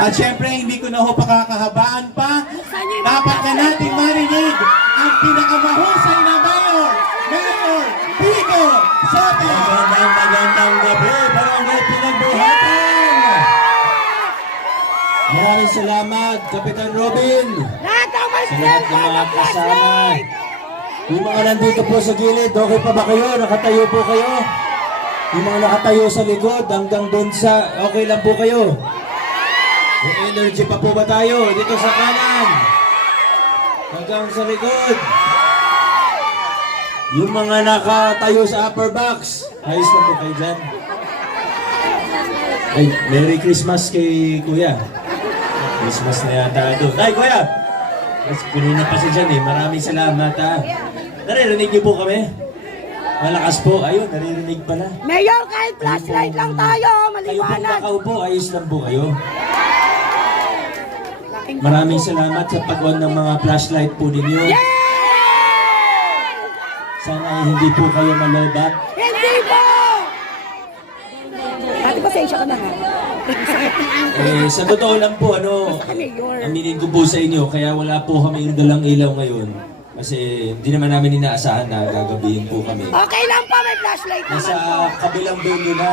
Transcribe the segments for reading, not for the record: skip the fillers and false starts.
At syempre, hindi ko na ho pakakahabaan pa. Dapat na natin marinig ang pinakamahusay na mayor, Mayor Pico Soto. Magandang gabi, Barangay Pinagbuhatan. Maraming salamat, Kapitan Robin. Sa lahat ng mga kasama. Yung mga nandito po sa gilid, okay pa ba kayo? Nakatayo po kayo? Yung mga nakatayo sa likod, hanggang doon sa, okay lang po kayo? May energy pa po ba tayo? Dito sa kanan. Hanggang sa likod. Yung mga nakatayo sa upper box, ayos na po kayo dyan. Ay, Merry Christmas kay Kuya. Christmas na yata doon. Ay, Kuya! Mas kanina pa siya dyan eh. Maraming salamat ha. Naririnig niyo po kami? Malakas po. Ayun, naririnig pala. Mayor, kahit flashlight lang tayo, Kayo pong maliwanag. nakaupo, ayos lang po kayo. Maraming salamat sa pag-on ng mga flashlight po ninyo. Sana ay hindi po kayo malobat. Hindi po! Ate, pasensya ka na nga. Sa totoo lang po, aminin ko po sa inyo, kaya wala po kami yung dalang ilaw ngayon. Kasi hindi naman namin inaasahan na gagabihin po kami. Okay lang pa, may flashlight naman Nasa po. kabilang venue na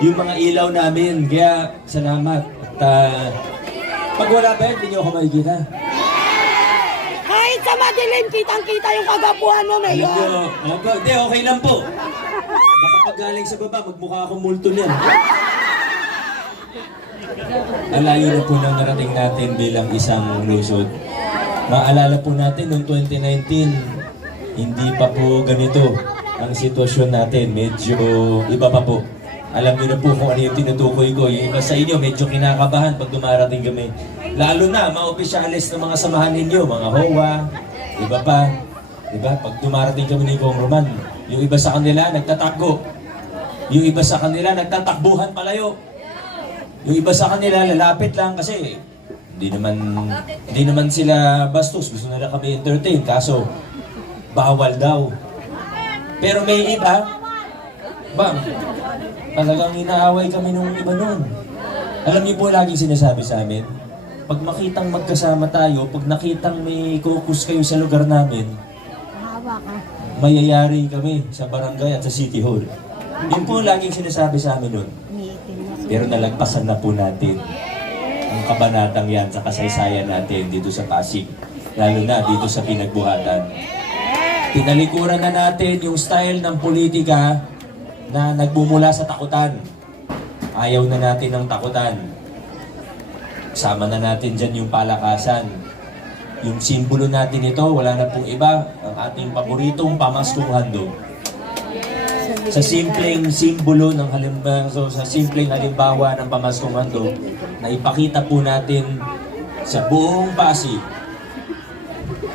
yung mga ilaw namin. Kaya salamat. At pag wala pa yun, hindi nyo ako makikita. Kahit sa madilim, kitang-kita yung kagapuhan mo, Alam Mayor. nyo, hindi, okay lang po. Baka pag galing sa baba, magmukha akong multo niyan. Alayo na po nang narating natin bilang isang lungsod. Maalala po natin noong 2019, hindi pa po ganito ang sitwasyon natin. Medyo iba pa po. Alam niyo na po kung ano yung tinutukoy ko. Yung iba sa inyo, medyo kinakabahan pag dumarating kami. Lalo na, mga opisyalis ng mga samahan ninyo, mga HOA, iba pa. Diba? Pag dumarating kami ni Kong Roman, yung iba sa kanila nagtatakbo. Yung iba sa kanila nagtatakbuhan palayo. Yung iba sa kanila lalapit lang kasi hindi naman sila bastos, gusto nila kami entertain, kaso bawal daw. Pero may iba, talagang inaaway kami nung iba nun. Alam niyo po laging sinasabi sa amin, pag makitang magkasama tayo, pag nakitang may kukus kayo sa lugar namin, mayayari kami sa barangay at sa City Hall. Yun po laging sinasabi sa amin nun. Pero nalagpasan na po natin ang kabanatang yan sa kasaysayan natin dito sa Pasig. Lalo na dito sa Pinagbuhatan. Tinalikuran na natin yung style ng politika na nagbumula sa takutan. Ayaw na natin ng takutan. Sama na natin dyan yung palakasan. Yung simbolo natin ito, wala na pong iba. Ang ating paboritong pamaskong handog. Sa simpleng simbolo ng sa simpleng halimbawa ng pamaskong handog, na ipakita po natin sa buong Pasig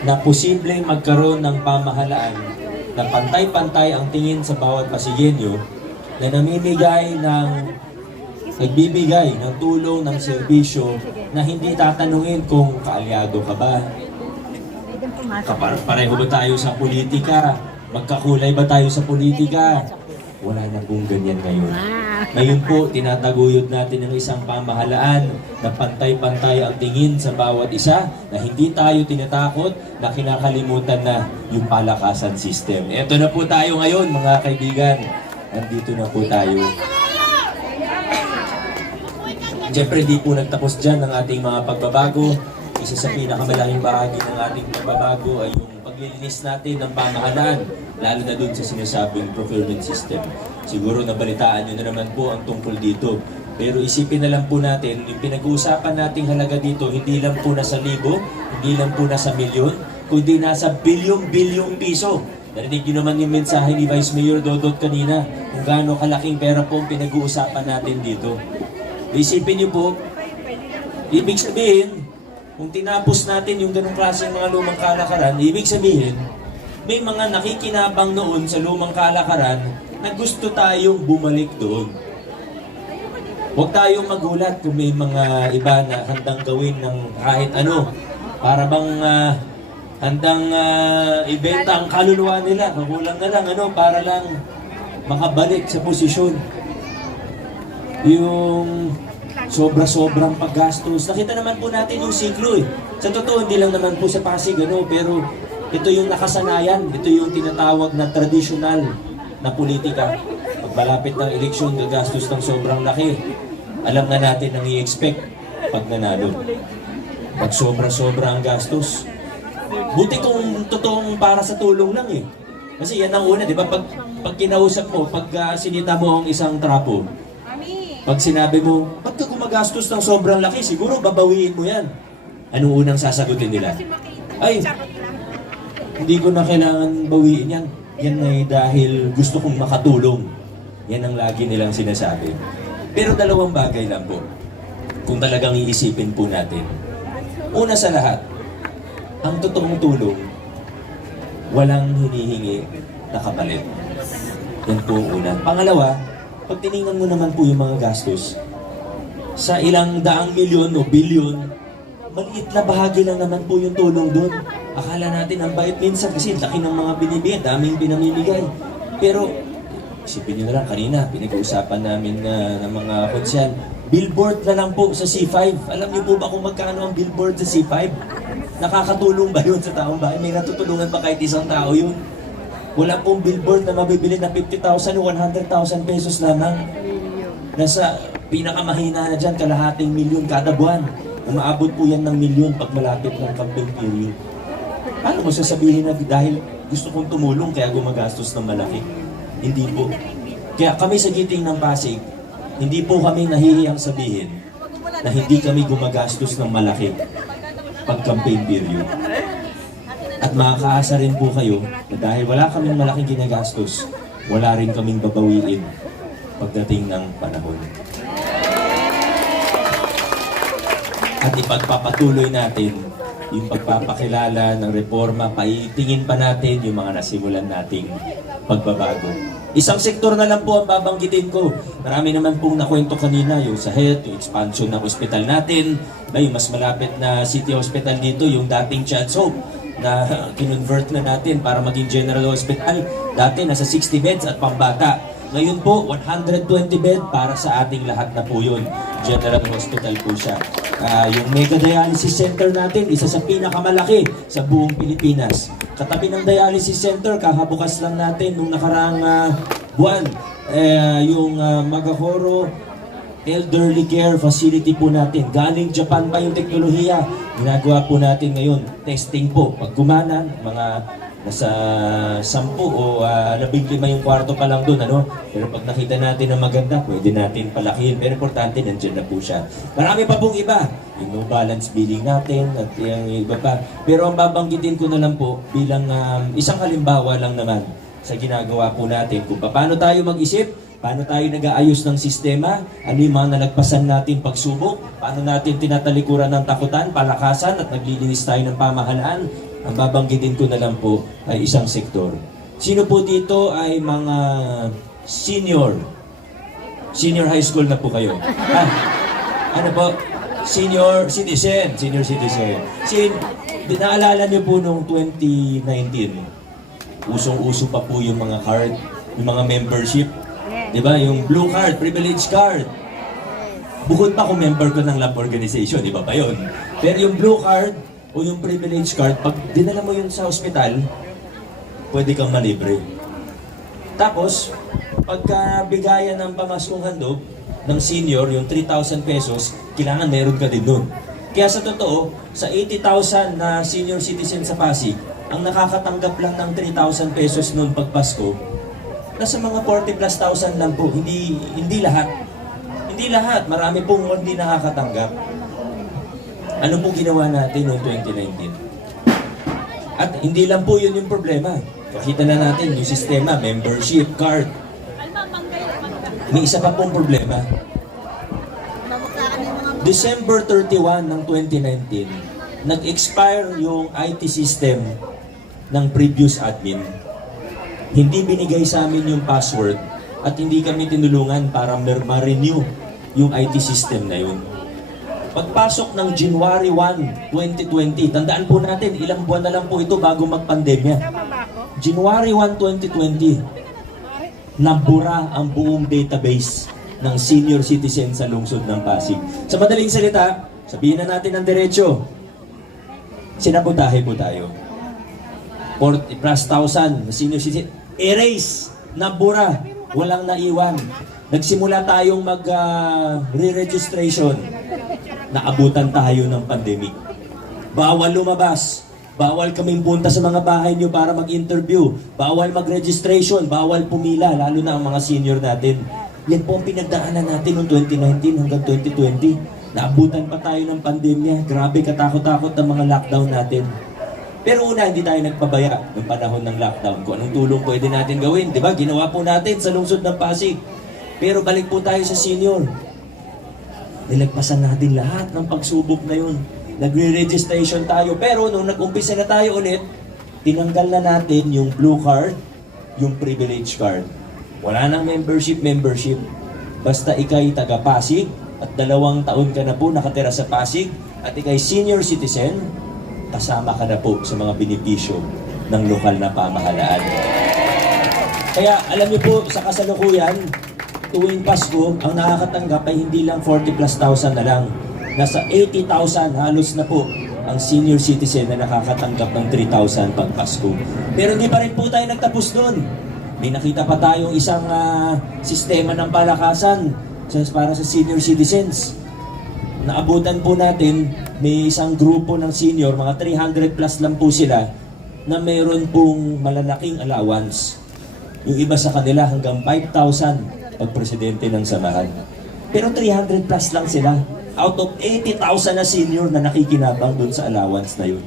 na posibleng magkaroon ng pamahalaan na pantay-pantay ang tingin sa bawat Pasigenyo na nagbibigay ng tulong ng serbisyo na hindi tatanungin kung kaalyado ka ba, pareho ba tayo sa politika, magkakulay ba tayo sa politika. Wala na pong ganyan ngayon. Ngayon po, tinataguyod natin ng isang pamahalaan na pantay-pantay ang tingin sa bawat isa, na hindi tayo tinatakot, na kinakalimutan na yung palakasan system. Eto na po tayo ngayon, mga kaibigan. Nandito na po tayo. Siyempre, di po nagtapos dyan ang ating mga pagbabago. Isa sa pinakamalaking bahagi ng ating pagbabago ay yung paglilinis natin ng pamahalaan, lalo na dun sa sinasabing procurement system. Siguro nabalitaan nyo na naman po ang tungkol dito. Pero isipin na lang po natin, yung pinag-uusapan nating halaga dito, hindi lang po nasa libo, hindi lang po nasa milyon, kundi nasa bilyong-bilyong piso. Narinig nyo naman yung mensahe ni Vice Mayor Dodot kanina, kung gaano kalaking pera po ang pinag-uusapan natin dito. Isipin nyo po, ibig sabihin, kung tinapos natin yung ganung klaseng mga lumang kalakaran, ibig sabihin, may mga nakikinabang noon sa lumang kalakaran na gusto tayong bumalik doon. Huwag tayong magulat kung may mga iba na handang gawin ng kahit ano, para bang handang ibenta ang kaluluwa nila, kakulang na lang, para lang makabalik sa posisyon. Yung sobra-sobrang paggastos. Nakita naman po natin yung siklo eh. Sa totoo, hindi lang naman po sa Pasig, pero ito yung nakasanayan, ito yung tinatawag na traditional na politika. Pag malapit ng eleksyon, gagastos ng sobrang laki. Alam na natin ang i-expect pag nanalo. Pag sobra-sobra ang gastos. Buti kung totoong para sa tulong lang eh. Kasi yan ang una, di ba? Pag kinausap mo, pag sinita mo ang isang trapo, pag sinabi mo, ba't ka gumagastos ng sobrang laki? Siguro babawiin mo yan. Anong unang sasagutin nila? Ay, hindi ko na kailangan bawiin yan. Yan ay dahil gusto kong makatulong. Yan ang lagi nilang sinasabi. Pero dalawang bagay lang po. Kung talagang iisipin po natin. Una sa lahat, ang totoong tulong, walang hinihingi na kapalit. Yan po ang una. Pangalawa, pag tiningnan mo naman po yung mga gastos, sa ilang daang milyon o bilyon, maliit na bahagi lang naman po yung tulong doon. Akala natin ang bait minsan kasi laki ng mga binibigay, daming pinamimigay. Pero, isipin nyo na lang, kanina, pinag-uusapan namin ng mga konsyal, billboard na lang po sa C5. Alam niyo po ba kung magkano ang billboard sa C5? Nakakatulong ba yun sa taong bahay? May natutulungan pa kahit isang tao yun? Wala pong billboard na mabibili na 50,000 o 100,000 pesos lamang. Nasa pinakamahina na dyan, kalahating milyon kada buwan. Umaabot po yan ng milyon pag malapit ng campaign period. Paano mo sasabihin na dahil gusto kong tumulong kaya gumagastos ng malaki? Hindi po. Kaya kami sa Giting ng Pasig, hindi po kami nahihiyang sabihin na hindi kami gumagastos ng malaki pag campaign period. At makakaasa rin po kayo na dahil wala kaming malaking ginagastos, wala rin kaming babawiin pagdating ng panahon. At ipagpapatuloy natin yung pagpapakilala ng reforma, paitingin pa natin yung mga nasimulan nating pagbabago. Isang sektor na lang po ang babanggitin ko. Marami naman pong nakwento kanina, yung sa health, yung expansion ng ospital natin, yung mas malapit na city hospital dito, yung dating Child's Hope, na kinonvert na natin para maging general hospital. Dati nasa 60 beds at pambata. Ngayon po, 120 bed para sa ating lahat na po yun. General hospital po siya. Yung mega dialysis center natin, isa sa pinakamalaki sa buong Pilipinas. Katabi ng dialysis center, kakabukas lang natin nung nakaraang buwan, yung Magahoro Elderly Care Facility po natin. Galing Japan pa yung teknolohiya. Ginagawa po natin ngayon, testing po. Pag gumana, mga nasa 10 o 15 yung kwarto pa lang doon, Pero pag nakita natin na maganda, pwede natin palakihin. Pero importante, nandiyan na po siya. Marami pa pong iba. Yung no balance billing natin at yung iba pa. Pero ang babanggitin ko na lang po bilang isang halimbawa lang naman sa ginagawa po natin kung paano tayo mag-isip, paano tayo nag-aayos ng sistema, ano yung mga nalagpasan natin pagsubok, paano natin tinatalikuran ng takutan, palakasan at naglilinis tayo ng pamahalaan. Ang babanggitin ko na lang po ay isang sektor. Sino po dito ay mga senior high school na po kayo? Ano po? Senior citizen. Naalala niyo po nung 2019, usong-uso pa po yung mga card, yung mga membership. Diba? Yung blue card, privilege card. Bukod pa kung member ko ng lab organization, iba pa yun. Pero yung blue card o yung privilege card, pag dinala mo yun sa ospital, pwede kang malibre. Tapos, pagka bigayan ng pamaskong handog ng senior, yung 3,000 pesos, kailangan meron ka din nun. Kaya sa totoo, sa 80,000 na senior citizen sa Pasig, ang nakakatanggap lang ng 3,000 pesos noon pag Pasko, nasa mga 40,000+ lang po. Hindi lahat. Hindi lahat. Marami pong hindi nakakatanggap. Ano pong ginawa natin noong 2019? At hindi lang po yun yung problema. Pakita na natin yung sistema, membership card. May isa pa pong problema. December 31 ng 2019, nag-expire yung IT system ng previous admin. Hindi binigay sa amin yung password at hindi kami tinulungan para ma-renew yung IT system na yun. Pagpasok ng January 1, 2020, tandaan po natin, ilang buwan na lang po ito bago magpandemya. January 1, 2020, nabura ang buong database ng senior citizen sa lungsod ng Pasig. Sa madaling salita, sabihin na natin ang diretsyo. Sinabotahe po tayo. 40 plus thousand na senior citizen. Erase, nabura, walang naiwan. Nagsimula tayong re-registration. Naabutan tayo ng pandemic. Bawal lumabas. Bawal kaming punta sa mga bahay nyo para mag-interview. Bawal mag-registration. Bawal pumila, lalo na ang mga senior natin. Yan po ang pinagdaanan natin noong 2019 hanggang 2020. Naabutan pa tayo ng pandemya. Grabe katakot-takot ang mga lockdown natin. Pero una, hindi tayo nagpabaya ng panahon ng lockdown. Kung anong tulong pwede natin gawin. Di ba? Ginawa po natin sa lungsod ng Pasig. Pero balik po tayo sa senior. Nilagpasan natin lahat ng pagsubok na yun. Nagre-registration tayo. Pero nung nag-umpisa na tayo ulit, tinanggal na natin yung blue card, yung privilege card. Wala nang membership. Basta ikay taga Pasig at 2 taon ka na po nakatira sa Pasig at ikay senior citizen, kasama ka na po sa mga benepisyo ng lokal na pamahalaan. Kaya alam niyo po, sa kasalukuyan, tuwing Pasko, ang nakakatanggap ay hindi lang 40 plus thousand na lang. Nasa 80,000 halos na po ang senior citizen na nakakatanggap ng 3,000 pag Pasko. Pero hindi pa rin po tayo nagtapos doon. May nakita pa tayong isang sistema ng palakasan para sa senior citizens. Naabutan po natin, may isang grupo ng senior, mga 300 plus lang po sila, na mayroon pong malalaking allowance. Yung iba sa kanila hanggang 5,000 pag presidente ng samahan. Pero 300 plus lang sila. Out of 80,000 na senior na nakikinabang doon sa allowance na yun.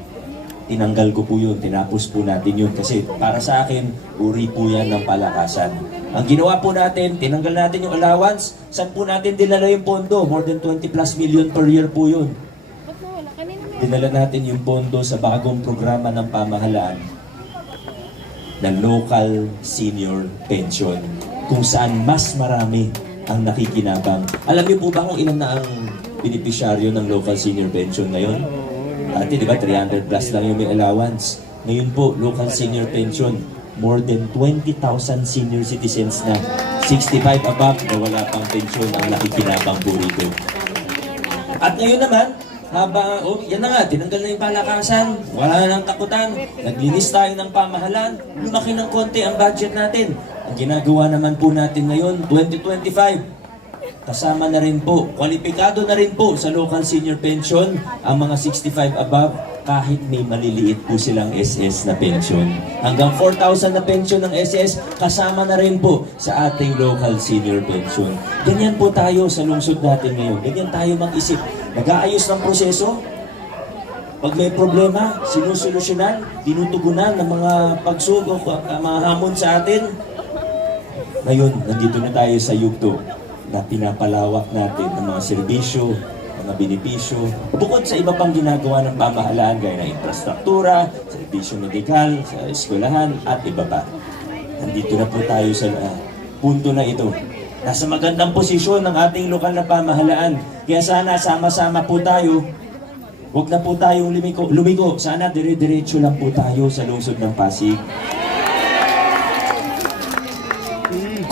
Tinanggal ko po yun, tinapos po natin yun kasi para sa akin, uri po yan ng palakasan. Ang ginawa po natin, tinanggal natin yung allowance, saan po natin dinala yung pondo? More than 20 plus million per year po yun. Dinala natin yung pondo sa bagong programa ng pamahalaan na local senior pension, kung saan mas marami ang nakikinabang. Alam niyo po ba kung ilan na ang beneficiaryo ng local senior pension ngayon? Dati, di ba, 300 plus lang yung may allowance. Ngayon po, local senior pension, more than 20,000 senior citizens na 65 above na wala pang pension ang nakikinabang po rito. At ngayon naman, yan na nga, tinanggal na yung palakasan, wala na ng takutan, naglinis tayo ng pamahalaan, lumaki ng konti ang budget natin. Ang ginagawa naman po natin ngayon, 2025, kasama na rin po, kwalipikado na rin po sa local senior pension ang mga 65 above kahit may maliliit po silang SS na pension. Hanggang 4,000 na pension ng SS, kasama na rin po sa ating local senior pension. Ganyan po tayo sa lungsod natin ngayon. Ganyan tayo mag-isip. Nag-aayos ng proseso. Pag may problema, sinusolusyonan, tinutugunan ng mga pagsubok at mga hamon sa atin. Ngayon, nandito na tayo sa yugto na pinapalawak natin ng mga serbisyo, mga benepisyo, bukod sa iba pang ginagawa ng pamahalaan gaya ng infrastruktura, serbisyo medikal, sa eskwelahan, at iba pa. Nandito na po tayo sa punto na ito. Nasa magandang posisyon ng ating lokal na pamahalaan. Kaya sana sama-sama po tayo. Huwag na po tayong lumiko. Sana dire-diretso lang po tayo sa lungsod ng Pasig.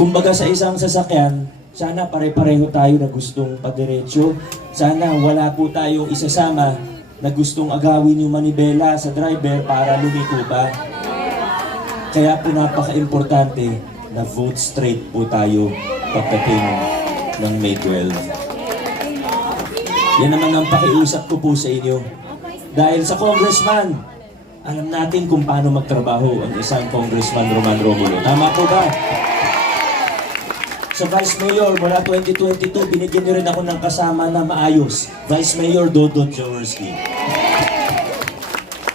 Kumbaga sa isang sasakyan, sana pare-pareho tayo na gustong padiretso. Sana wala po tayong isasama na gustong agawin yung manibela sa driver para lumiko pa. Kaya po napaka-importante na vote straight po tayo pagdating ng May 12. Yan naman ang pakiusap ko po sa inyo. Dahil sa congressman, alam natin kung paano magtrabaho ang isang congressman Roman Romulo. Tama po ba? Sa Vice Mayor, mula 2022, binigyan niyo rin ako ng kasama na maayos. Vice Mayor Dodot Jaworski.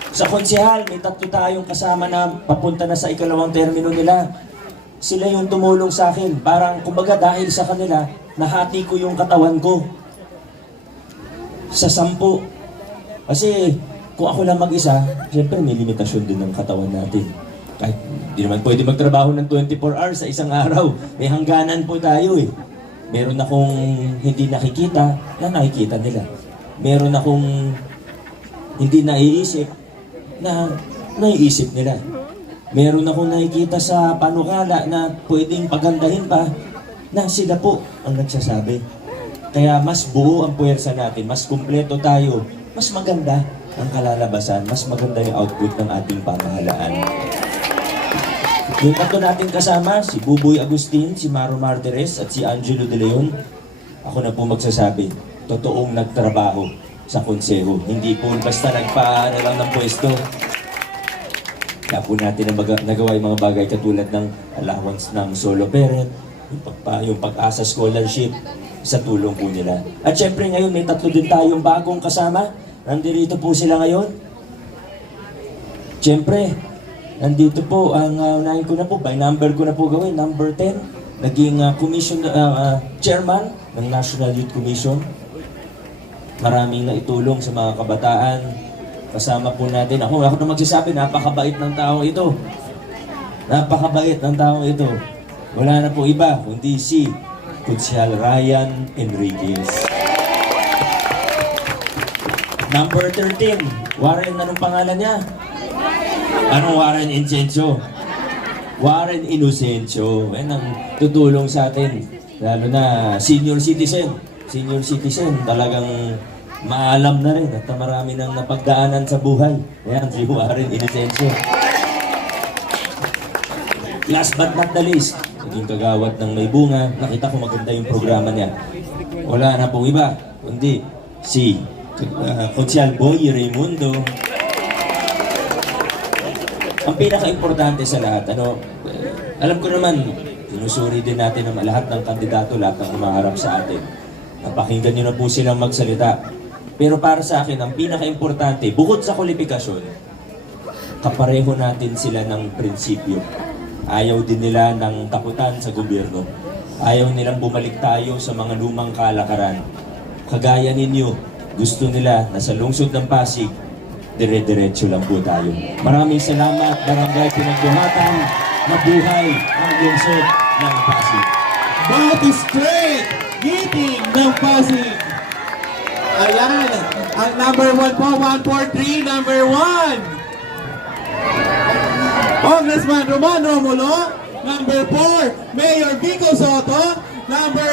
Sa konsehal, may 3 tayong kasama na papunta na sa ikalawang termino nila. Sila yung tumulong sa akin. Parang, kumbaga dahil sa kanila, nahati ko yung katawan ko. Sa 10. Kasi, kung ako lang mag-isa, siyempre may limitasyon din ng katawan natin. Kahit hindi naman pwede magtrabaho ng 24 hours sa isang araw. May hangganan po tayo eh. Meron akong hindi nakikita na nakikita nila. Meron akong hindi naiisip na naiisip nila. Meron akong nakikita sa panukala na pwedeng pagandahin pa na sila po ang nagsasabi. Kaya mas buo ang puwersa natin, mas kumpleto tayo, mas maganda ang kalalabasan, mas maganda yung output ng ating pamahalaan. Yung tatlo natin kasama, si Buboy Agustin, si Maro Martires at si Angelo De Leon, ako na po magsasabi, totoong nagtrabaho sa konseho. Hindi po basta nagpaano lang ng pwesto. Kaya po natin nagawa yung mga bagay katulad ng allowance ng solo parent, yung pag-asa scholarship, sa tulong po nila. At syempre ngayon may tatlo din tayong bagong kasama. Nandito po sila ngayon. Syempre, nandito po ang unahin ko na po, by number ko na po gawin, number 10, naging chairman ng National Youth Commission. Maraming naitulong sa mga kabataan. Kasama po natin. Ako na magsasabi, napakabait ng taong ito. Napakabait ng taong ito. Wala na po iba, kundi si Kunsyal Ryan Enriquez. Number 13, Warren, anong pangalan niya? Anong Warren Inocencio? Warren Inocencio. Yan ang tutulong sa atin. Lalo na senior citizen. Senior citizen, talagang maalam na rin at marami nang napagdaanan sa buhay. Yan, si Warren Inocencio. Last but not the least, naging kagawad ng May Bunga. Nakita ko maganda yung programa niya. Wala na pong iba, kundi si Kunsyal Boy Raimundo. Ang pinaka-importante sa lahat, alam ko naman, tinusuri din natin ang lahat ng kandidato, lahat ng umaharap sa atin. Napakinggan nyo na po silang magsalita. Pero para sa akin, ang pinaka-importante, bukod sa kwalifikasyon, kapareho natin sila ng prinsipyo. Ayaw din nila ng takutan sa gobyerno. Ayaw nilang bumalik tayo sa mga lumang kalakaran. Kagaya ninyo, gusto nila na sa lungsod ng Pasig, dire-diretso lang po tayo. Maraming salamat, Barangay Pinagbuhatan. Mabuhay ang lungsod ng Pasig. Bati straight! Giting ng Pasig! Ayan! Ang number 1 po, 143, number 1! Congressman Roman Romulo. Number 4, Mayor Vico Soto. Number